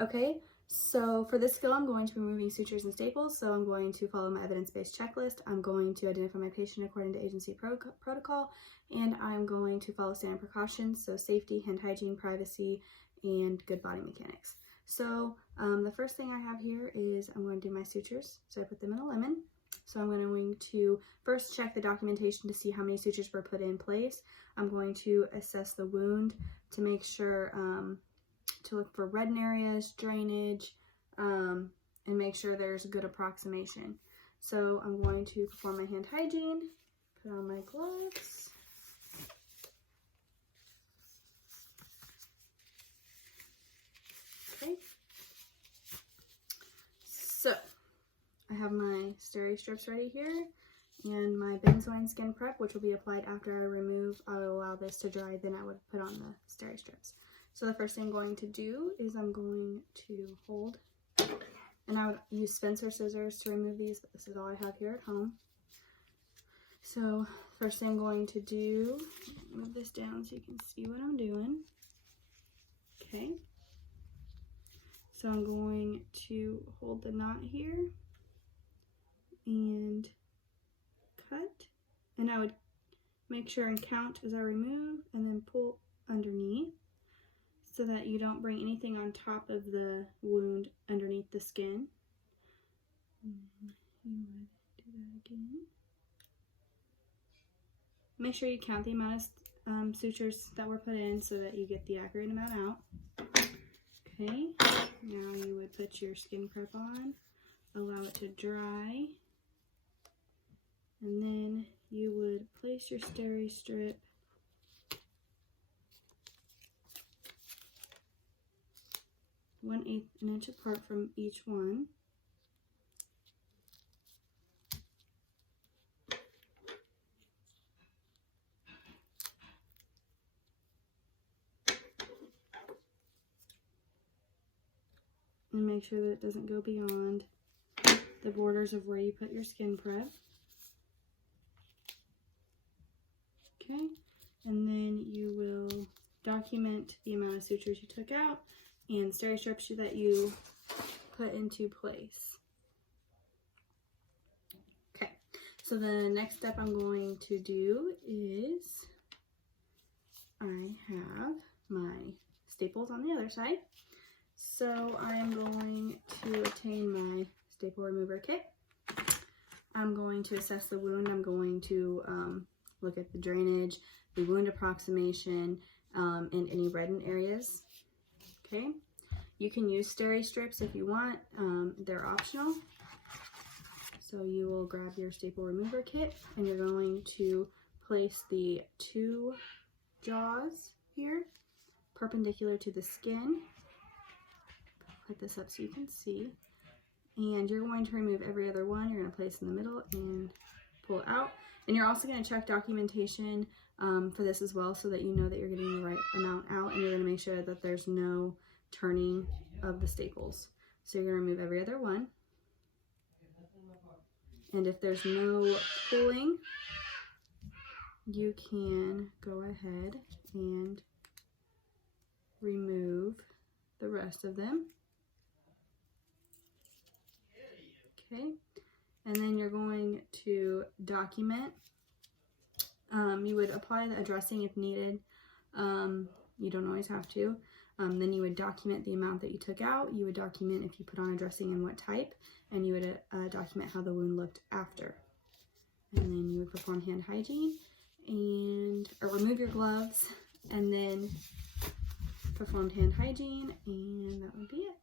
Okay, so for this skill, I'm going to be removing sutures and staples. So I'm going to follow my evidence-based checklist. I'm going to identify my patient according to agency protocol, and I'm going to follow standard precautions. So safety, hand hygiene, privacy, and good body mechanics. So the first thing I have here is I'm going to do my sutures. So I put them in a lemon. So I'm going to first check the documentation to see how many sutures were put in place. I'm going to assess the wound to make sure, to look for redden areas, drainage, and make sure there's a good approximation. So I'm going to perform my hand hygiene, put on my gloves. Okay. So I have my steri strips ready here and my benzoin skin prep, which will be applied after I remove. I will allow this to dry, then I would put on the steri strips. So the first thing I'm going to do is I'm going to hold, and I would use Spencer scissors to remove these, but this is all I have here at home. So first thing I'm going to do, move this down so you can see what I'm doing. Okay. So I'm going to hold the knot here and cut, and I would make sure and count as I remove and then pull underneath so that you don't bring anything on top of the wound underneath the skin. And you would do that again. Make sure you count the amount of sutures that were put in so that you get the accurate amount out. Okay, now you would put your skin prep on, allow it to dry, and then you would place your steri strip an inch apart from each one. And make sure that it doesn't go beyond the borders of where you put your skin prep. Okay, and then you will document the amount of sutures you took out and steri strips that you put into place. Okay, so the next step I'm going to do is I have my staples on the other side. So I'm going to obtain my staple remover kit. I'm going to assess the wound. I'm going to look at the drainage, the wound approximation, and any reddened areas. Okay, you can use steri strips if you want. They're optional. So you will grab your staple remover kit and you're going to place the two jaws here perpendicular to the skin. Put this up so you can see. And you're going to remove every other one. You're going to place in the middle and pull it out. And you're also going to check documentation for this as well so that you know that you're getting the right amount out, and you're going to make sure that there's no turning of the staples. So you're going to remove every other one. And if there's no pulling, you can go ahead and remove the rest of them. Okay, and then you're going to document. You would apply a dressing if needed. You don't always have to. Then you would document the amount that you took out. You would document if you put on a dressing and what type, and you would document how the wound looked after. And then you would perform hand hygiene or remove your gloves, and then perform hand hygiene, and that would be it.